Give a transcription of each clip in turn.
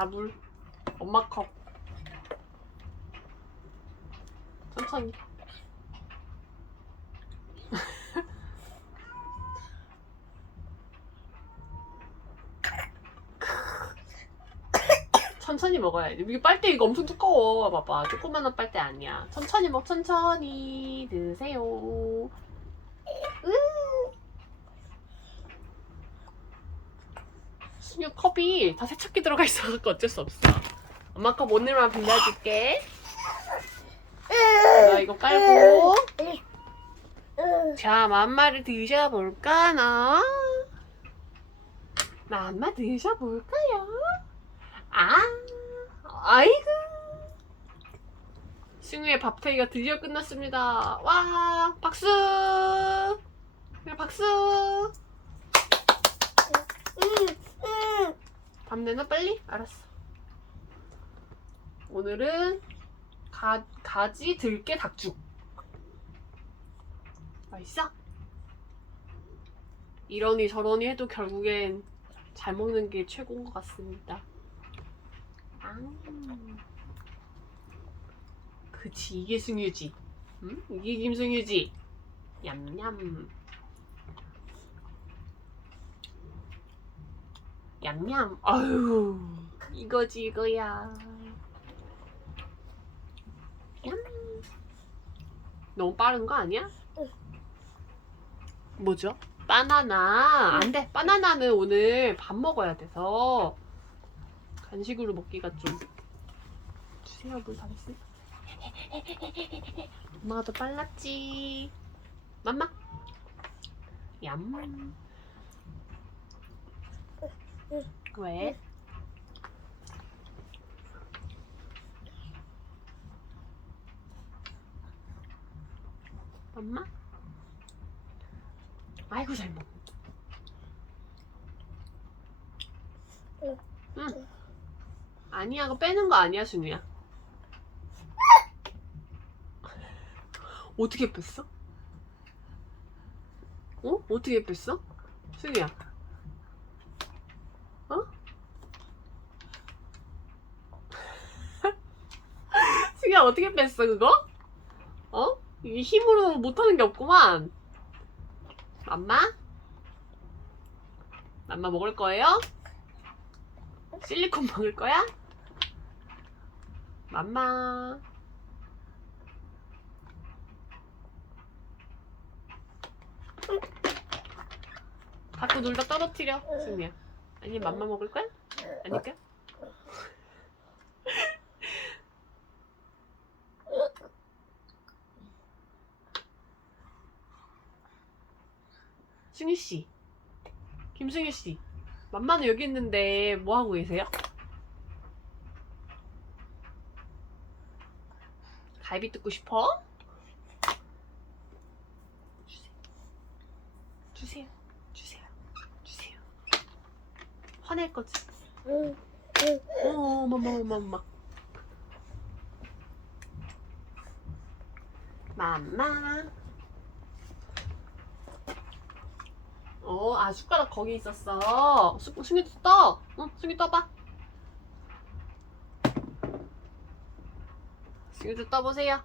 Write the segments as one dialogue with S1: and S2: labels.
S1: 자물. 엄마 컵. 천천히. 천천히 먹어야 돼. 이게 빨대 이거 엄청 두꺼워. 봐봐. 조그만한 빨대 아니야. 천천히 먹, 천천히 드세요. 으. 수녀 컵이 다 세척기 들어가 있어서 어쩔 수 없어. 엄마 컵 오늘만 빌려줄게. 나 이거 깔고. 자, 맘마를 드셔볼까, 나? 맘마 드셔볼까요? 아, 아이고. 승우의 밥테이가 드디어 끝났습니다. 와, 박수! 그래, 박 수! 밥 내놔, 빨리? 알았어. 오늘은 가, 가지 들깨 닭죽. 맛있어? 이러니 저러니 해도 결국엔 잘 먹는 게 최고인 것 같습니다. 아. 그치, 이게 승유지. 응? 이게 김승유지. 얌얌. 얌얌. 아유, 이거지, 이거야. 얌. 너무 빠른 거 아니야? 뭐죠? 바나나. 안 돼. 바나나는 오늘 밥 먹어야 돼서 간식으로 먹기가 좀. 주세요, 물 담았어. 엄마가 더 빨랐지. 맘마. 얌. 왜? 엄마? 아이고 잘 먹.
S2: 응.
S1: 응. 아니야, 그거 빼는 거 아니야, 준우야. 어떻게 뺐어? 어? 어떻게 뺐어? 승우야. 어? 승우야 어떻게 뺐어 그거? 어? 이게 힘으로 못하는 게 없구만. 맘마? 맘마 먹을 거예요? 실리콘 먹을 거야? 맘마. 자꾸 놀다 떨어뜨려, 승미야. 아니, 맘마 먹을 거야? 아닐까? 승유 씨, 김승유 씨, 맘마는 여기 있는데 뭐 하고 계세요? 갈비 뜯고 싶어? 주세요, 주세요, 주세요. 화낼 거지? 어, 엄마, 엄마, 엄마. 맘마. 어, 아, 숟가락 거기 있었어. 수, 승희 떠. 응, 승희 떠봐. 승희도 떠보세요.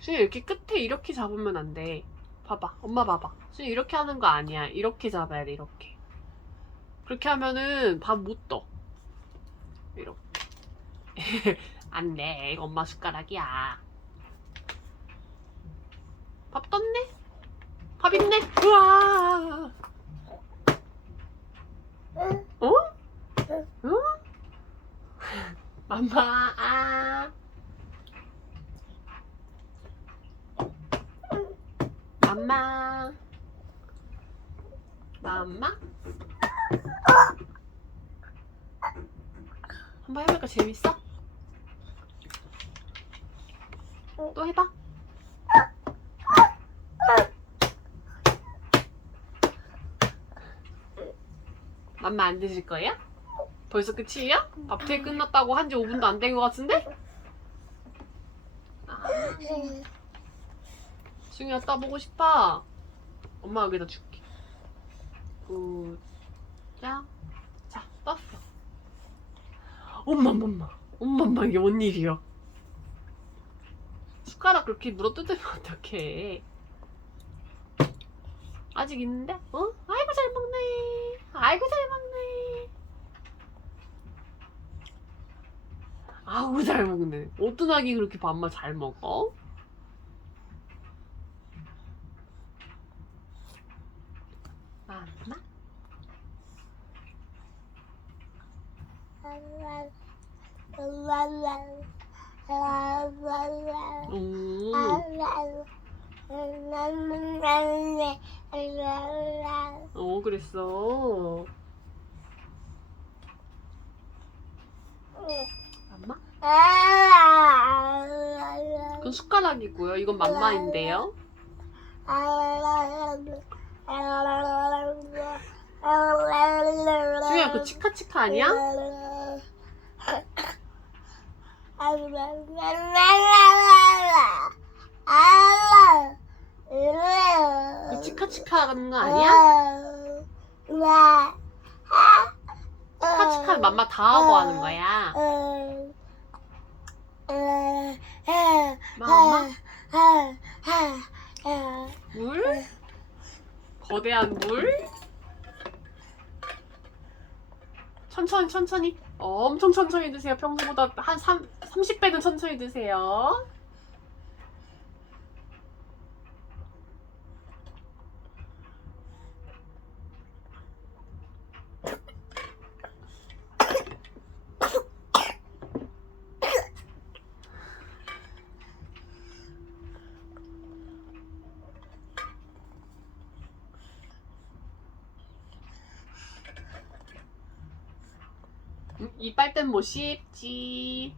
S1: 승희 이렇게 끝에 이렇게 잡으면 안 돼. 봐봐. 엄마 봐봐. 승희 이렇게 하는 거 아니야. 이렇게 잡아야 돼, 이렇게. 그렇게 하면은 밥 못 떠. 이렇게. 안 돼. 이거 엄마 숟가락이야. 밥 떴네? 밥 있네? 우와! 어? 응? 맘마, 아. 맘마. 맘마? 한번 해볼까? 재밌어? 또 해봐. 맘마 안 드실 거예요? 벌써 끝이야? 밥퇴 끝났다고 한 지 5분도 안 된 것 같은데? 아, 승희야 따보고 싶어. 엄마 여기다 줄게. 굿 자. 자, 떴어. 엄마, 엄마, 엄마. 엄마, 이게 뭔 일이야? 숟가락 그렇게 물어뜯으면 어떡해. 아직 있는데? 어? 아이고, 잘 먹네. 아이고, 잘 먹네. 아우, 잘 먹네. 어떤 아기 그렇게 밥만 잘 먹어? 맞나? 음. 어, 그랬어. 맘마? 그건 숟가락이고요. 이건 맘마인데요. 수야, 그 치카치카 아니야? 그 치카치카 하는 거 아니야? 치카치카를 맘마 다 하고 하는 거야. 맘마? 물? 거대한 물? 천천히 천천히 어, 엄청 천천히 드세요. 평소보다 한 3, 30배는 천천히 드세요 음, 이 빨대는 못 씹지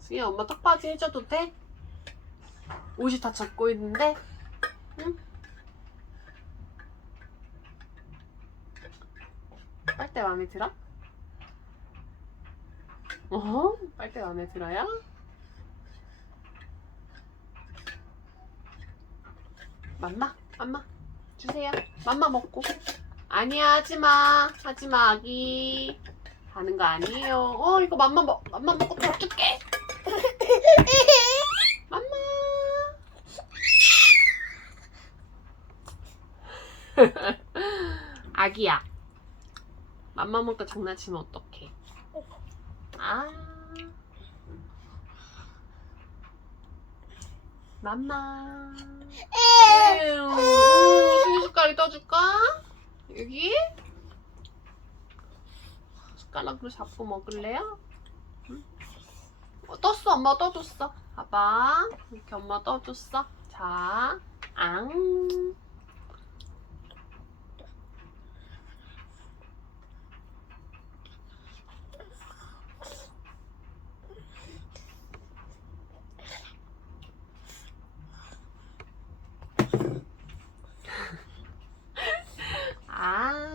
S1: 수야 엄마 턱받이 해줘도 돼? 옷이 다 젖고 있는데 응? 빨대 마음에 들어? 어? 빨대 마음에 들어요? 맘마? 맘마? 주세요 맘마 먹고 아니야 하지마. 하지마 아기. 하는 거 아니에요. 어 이거 맘마 먹 맘마 먹고 더 줄게. 맘마. 아기야. 맘마 먹고 장난치면 어떡해? 아. 맘마. 에휴, 수유 숟가락이 떠줄까? 여기? 숟가락으로 잡고 먹을래요? 응? 어, 떴어 엄마 떠줬어 봐봐 이렇게 엄마 떠줬어 자 앙. 아.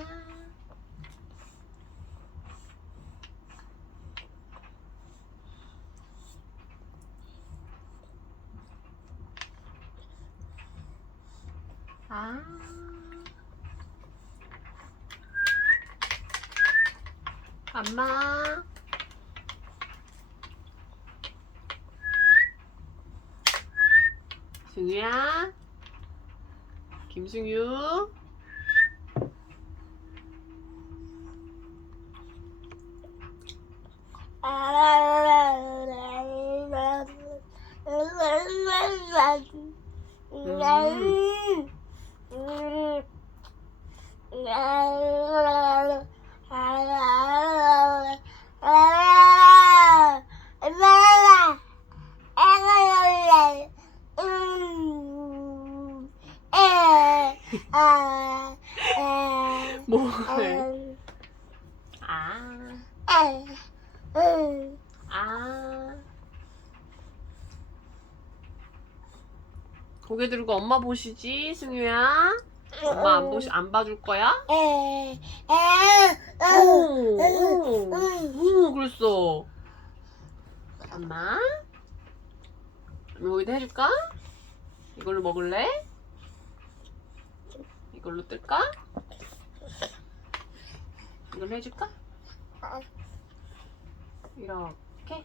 S1: 아. 엄마. 승유야. 김승유. 고개 들고 엄마 보시지, 승유야. 엄마 안 보시 안 봐줄 거야?
S2: 에, 에,
S1: 오,
S2: 응,
S1: 오,
S2: 응.
S1: 오, 그랬어. 엄마, 여기다 해줄까? 이걸로 먹을래? 이걸로 뜰까? 이걸로 해줄까? 이렇게.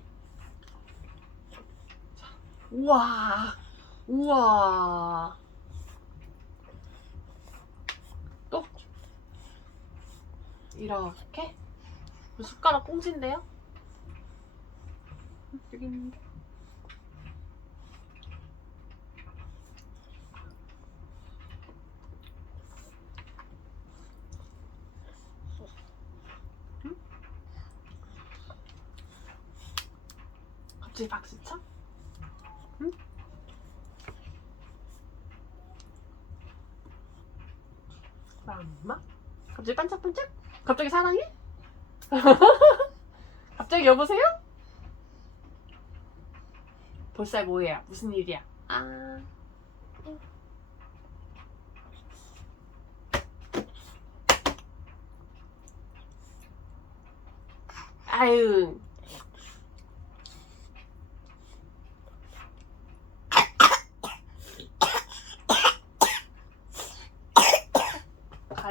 S1: 자, 우와, 우와. 또 이렇게. 숟가락 꽁지인데요? 음, 여기 있는데. 응? 갑자기 박수 쳐? 맘마? 갑자기 반짝반짝? 갑자기 사랑해? 갑자기 여보세요? 볼살 뭐예요? 무슨 일이야? 아. 아유.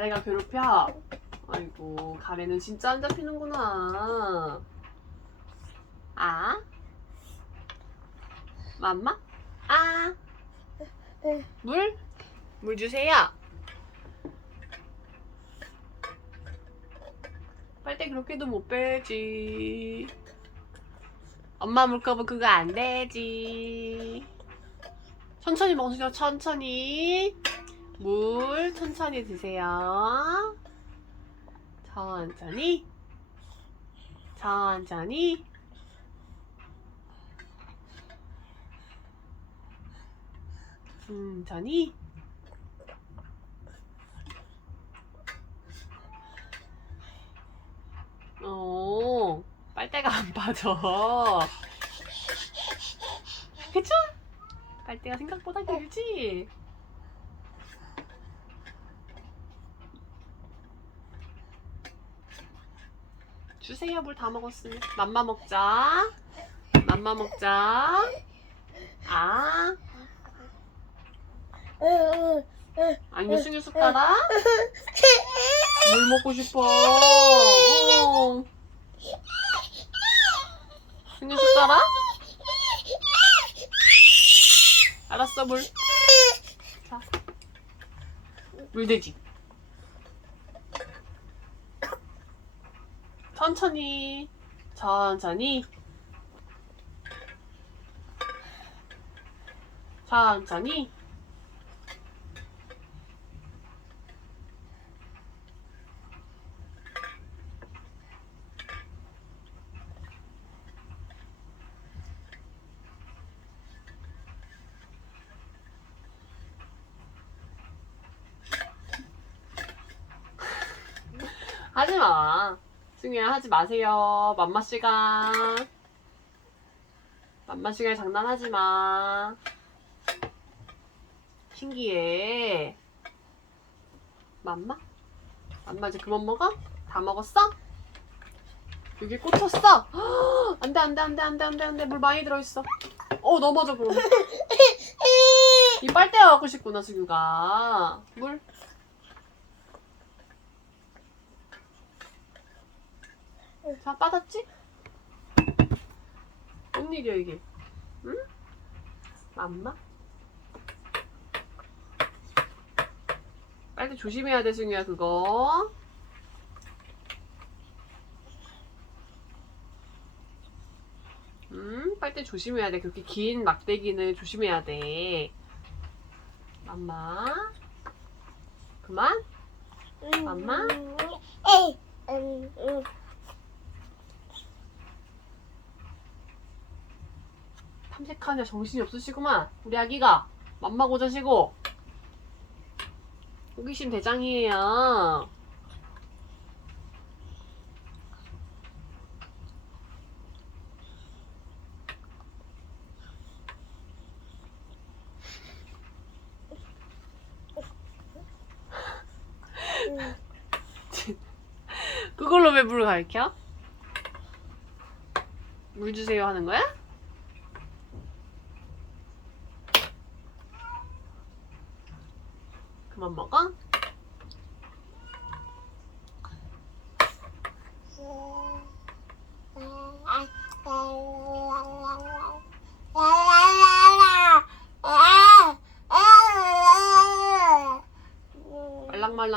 S1: 가래가 괴롭혀? 아이고, 가래는 진짜 안 잡히는구나. 아? 맘마? 아? 물? 물 주세요. 빨대 그렇게도 못 빼지. 엄마 물컵은 그거 안 되지. 천천히 먹으세요, 천천히. 물 천천히 드세요. 천천히. 천천히. 천천히. 어, 빨대가 안 빠져. 그쵸? 빨대가 생각보다 길지? 주세요, 물 다 먹었으면. 맘마 먹자. 맘마 먹자. 아, 아니, 승유 숟가락? 물 먹고 싶어. 어. 승유 숟가락? 알았어, 물. 자. 물돼지. 천천히. 천천히. 천천히. 하지 마. 승우야 하지 마세요. 맘마 시간. 맘마 시간 장난하지 마. 신기해. 맘마? 맘마 이제 그만 먹어? 다 먹었어? 여기 꽂혔어? 안돼 안 돼 안 돼 안 돼 안 돼 안 돼 물 많이 들어있어. 어 넘어져 그럼. 이 빨대가 갖고 싶구나 승우가. 물. 자 빠졌지? 뭔 일이야 이게? 응? 맘마? 빨리 조심해야 돼 승유야 그거 음 빨대 조심해야 돼 그렇게 긴 막대기는 조심해야 돼 맘마 그만? 엄마?
S2: 에이,
S1: 탐색하느라 정신이 없으시구만. 우리 아기가 맘마 고자시고 호기심 대장이에요. 그걸로 왜 물을 가리켜? 물 주세요 하는 거야?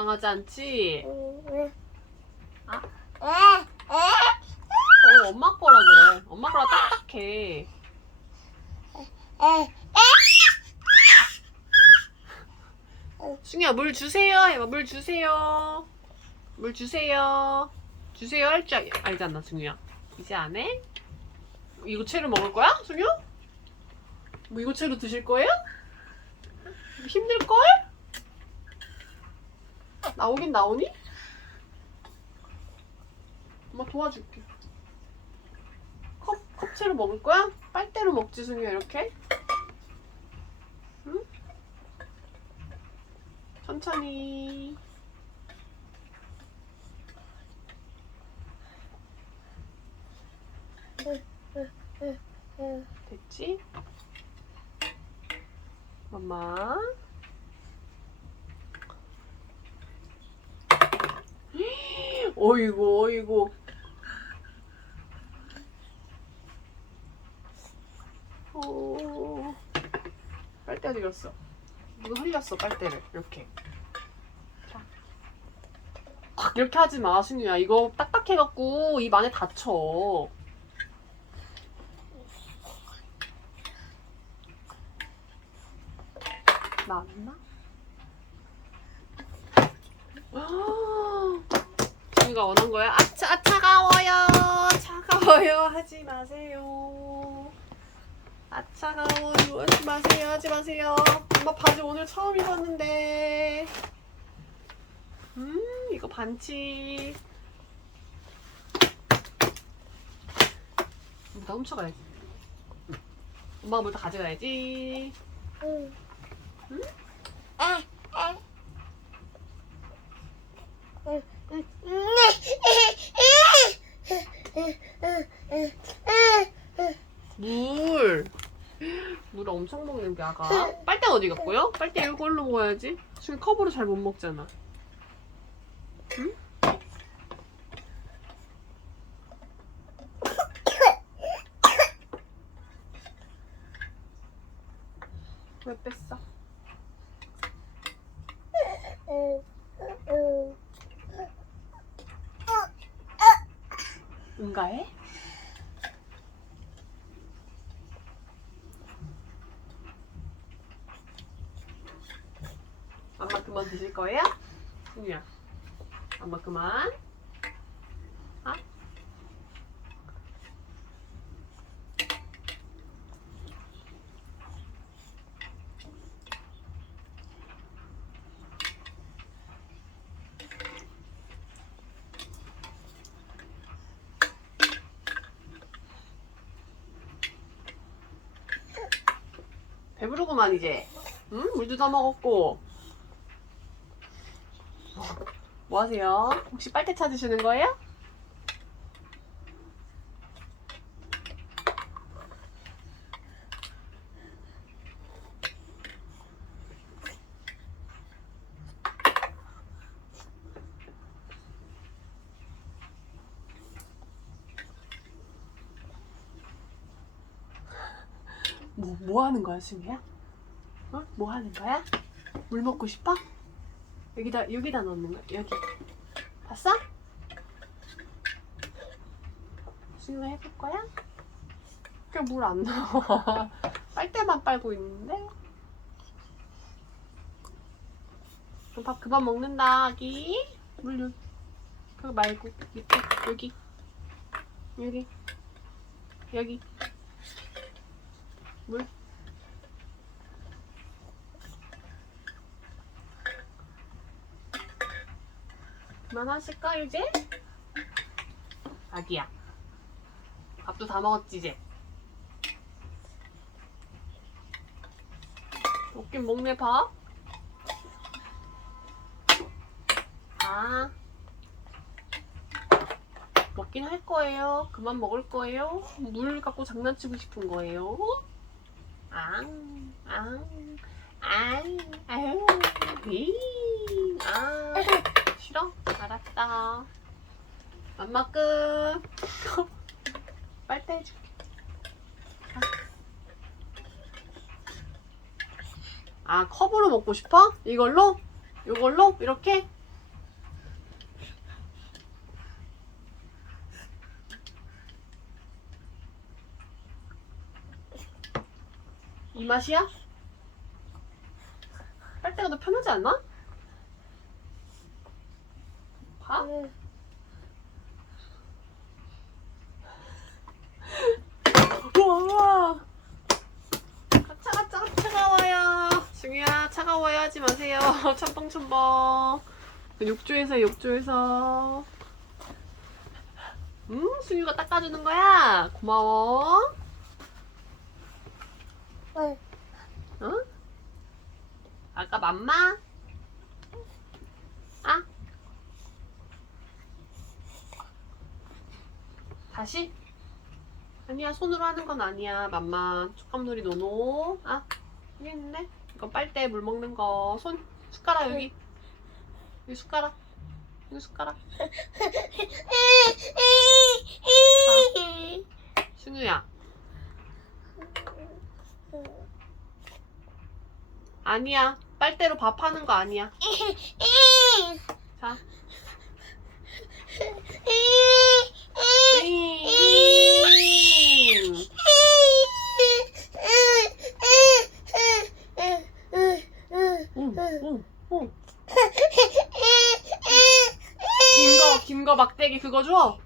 S1: 말랑말랑하지 않지? 어, 엄마 거라 그래. 엄마 거라 딱딱해. 승희야, 물 주세요. 해봐, 물 주세요. 물 주세요. 주세요 할 줄 알잖아, 승희야. 이제 안 해? 이거 채로 먹을 거야, 승희야? 뭐 이거 채로 드실 거예요? 힘들걸? 나오긴 나오니? 엄마 도와줄게. 컵, 컵채로 먹을 거야? 빨대로 먹지, 승희야, 이렇게? 응? 천천히. 됐지? 엄마. 어이구, 어이구. 오. 빨대 어디 갔어? 누가 흘렸어, 빨대를. 이렇게. 자. 확 이렇게 하지 마, 승유야. 이거 딱딱해갖고 입 안에 다쳐. 나왔나? 승유가 원한 거야? 아, 차, 아, 차가워요. 차가워요. 하지 마세요. 아 차가워요. 하지 마세요. 하지 마세요. 엄마 바지 오늘 처음 입었는데. 음 이거 반칙. 물다 훔쳐가야지. 엄마가 물 다 가져가야지. 물 물을 뼈가. 빨대 어디 갔고요? 빨대 이걸로 먹어야지. 지금 컵으로 잘 못 먹잖아 응? 왜 뺐어? 응가해? 엄마 그만 드실 거예요? 승유야 엄마 그만 아? 배부르구만 이제 응? 물도 다 먹었고 뭐 하세요? 혹시 빨대 찾으시는 거예요? 뭐, 뭐 하는 거야, 승희야? 어? 뭐 하는 거야? 물 먹고 싶어? 여기다, 여기다 넣는 거야, 여기. 봤어? 승희가 해볼 거야? 그게 물안 나와. 빨대만 빨고 있는데? 밥 그만 먹는다, 아기. 물 여기. 그거 말고, 여기. 여기. 여기. 물. 그만하실까 이제? 아기야 밥도 다 먹었지 이제? 먹긴 먹네 밥 아. 먹긴 할 거예요. 그만 먹을 거예요. 물 갖고 장난치고 싶은 거예요. 앙, 앙, 앙, 아유, 이, 아, 싫어? 알았다. 끝. 빨대 해줄게. 아, 컵으로 먹고 싶어? 이걸로? 이걸로? 이렇게? 이 맛이야? 빨대가 더 편하지 않나? 봐? 우와. 차가 차 차가워요. 중이야 차가워요. 하지 마세요. 첨벙첨벙. 욕조에서 욕조에서. 음 승유가 닦아주는 거야. 고마워.
S2: 응.
S1: 응? 아까 맘마? 아? 다시? 아니야 손으로 하는 건 아니야. 맘마 촉감놀이 노노. 아 여기 있네. 이거 빨대 물 먹는 거 손 숟가락 여기. 여기 숟가락. 여기 숟가락. 승유야. 아니야. 빨대로 밥 하는 거 아니야. 자 윙. 응, 응, 응. 긴거 긴거 막대기 그거 줘?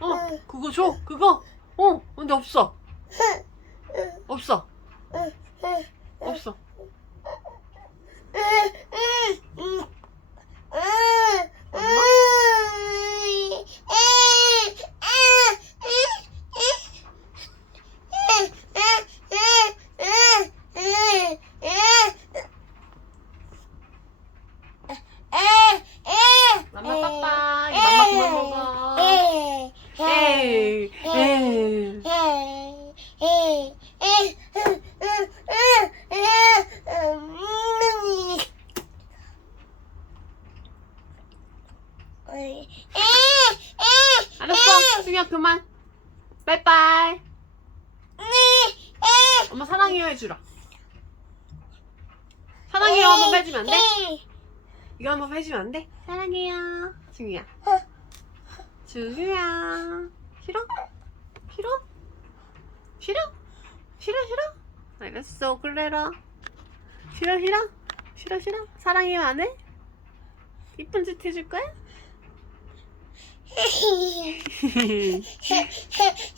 S1: 어 그거 줘 그거 어 근데 없어 없어 없어 맘마 빠빠 이 맘마 그만 먹어 에이 에이 알았어 승희야 그만 빠이빠이 엄마 사랑해요 해주라 사랑 해주면 안 돼? 이거 한번 해주면 안 돼? 사랑해요 승희야 승희야 싫어? 싫어? 싫어? 싫어 싫어? 알겠어 그래라 싫어 싫어? 싫어 싫어? 사랑해요 안 해? 이쁜 짓 해줄 거야?